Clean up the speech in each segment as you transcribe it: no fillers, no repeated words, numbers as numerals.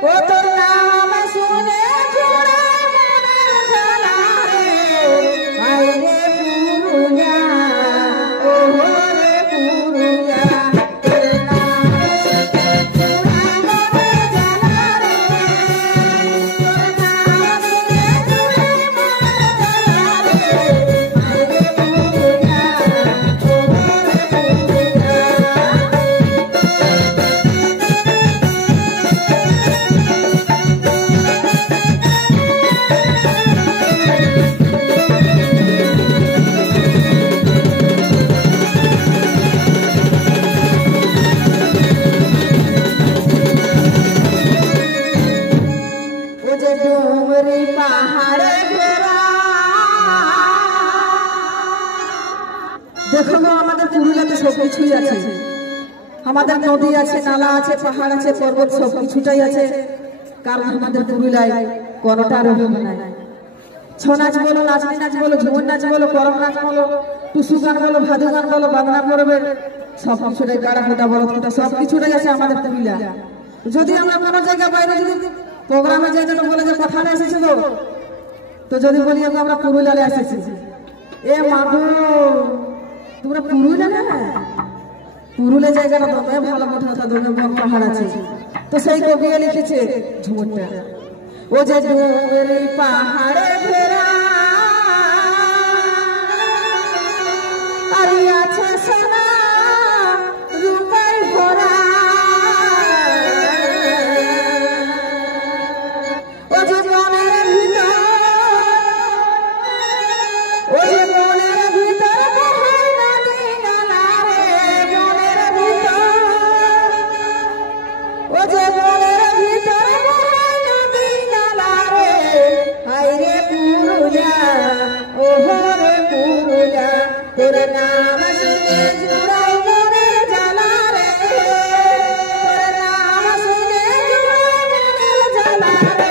ও তোর নাম শুনে জোড়া মনের জ্বালা রে আয় রে পুরুলিয়া ও রে পুরুলিয়া তোর নাম শুনে জোড়া মনের জ্বালা রে তোর নাম শুনে জোড়া মনের জ্বালা রে আয় রে পুরুলিয়া ও রে পুরুলিয়া डूंगरी पहाड़ घेरा देखो हमारे पुरुलियाते सबकिछुई आछे हमारे नदी आछे नाला आछे पहाड़ आछे पर्वत सबकिछुटाई आछे कारण हमारे पुरुलियाय कोनोटार अभाव नाई छौ नाच बोलो नाचनी नाच बोलो झुमुर नाच बोलो करम नाच बोलो टुसु गान बोलो भादु गान बोलो बांगला पड़बे सबकिछुटाई गाड़ा फुटा बरद फुटा सबकिछुटाई आछे हमारे पुरुलिया যদি আমরা কোনো জায়গা বাইরে যদি প্রোগ্রামে যাই তো বলে যে কোথায় এসেছে তো যদি বলি আমরা পুরুলিয়ায় এসেছি এ মাগো তোমরা পুরুলিয়া না পুরুলিয়া জায়গাটা দমে ভালো কথা দমে পাহাড় আছে তো সেই কবি লিখেছে ঝুমুরটা ও যে ডুঙ্গরি পাহাড়ে ঘেরা আরে আছে সোনা রূপাই ভরা तेरा नाम सुने जुड़ा मोरे जला रे तेरा नाम सुने जुड़ा मोरे जला रे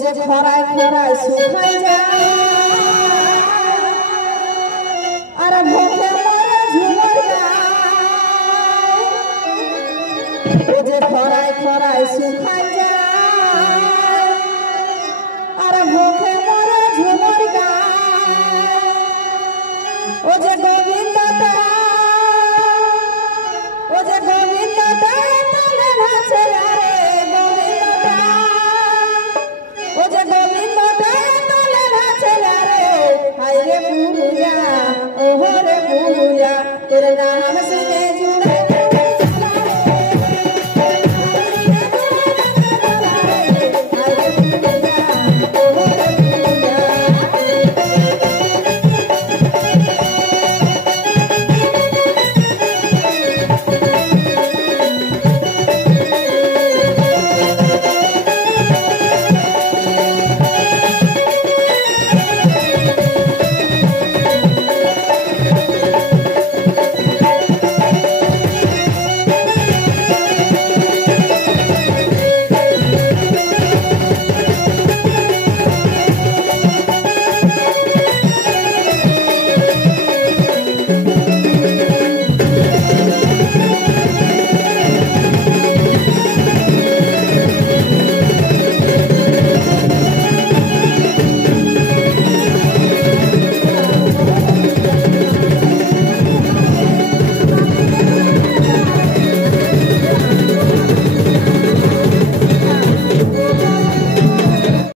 যে খরায় খরায় শুকাই যায় আর ভোগে মরে ঝুমর গায় ও যে খরায় খরায় শুকাই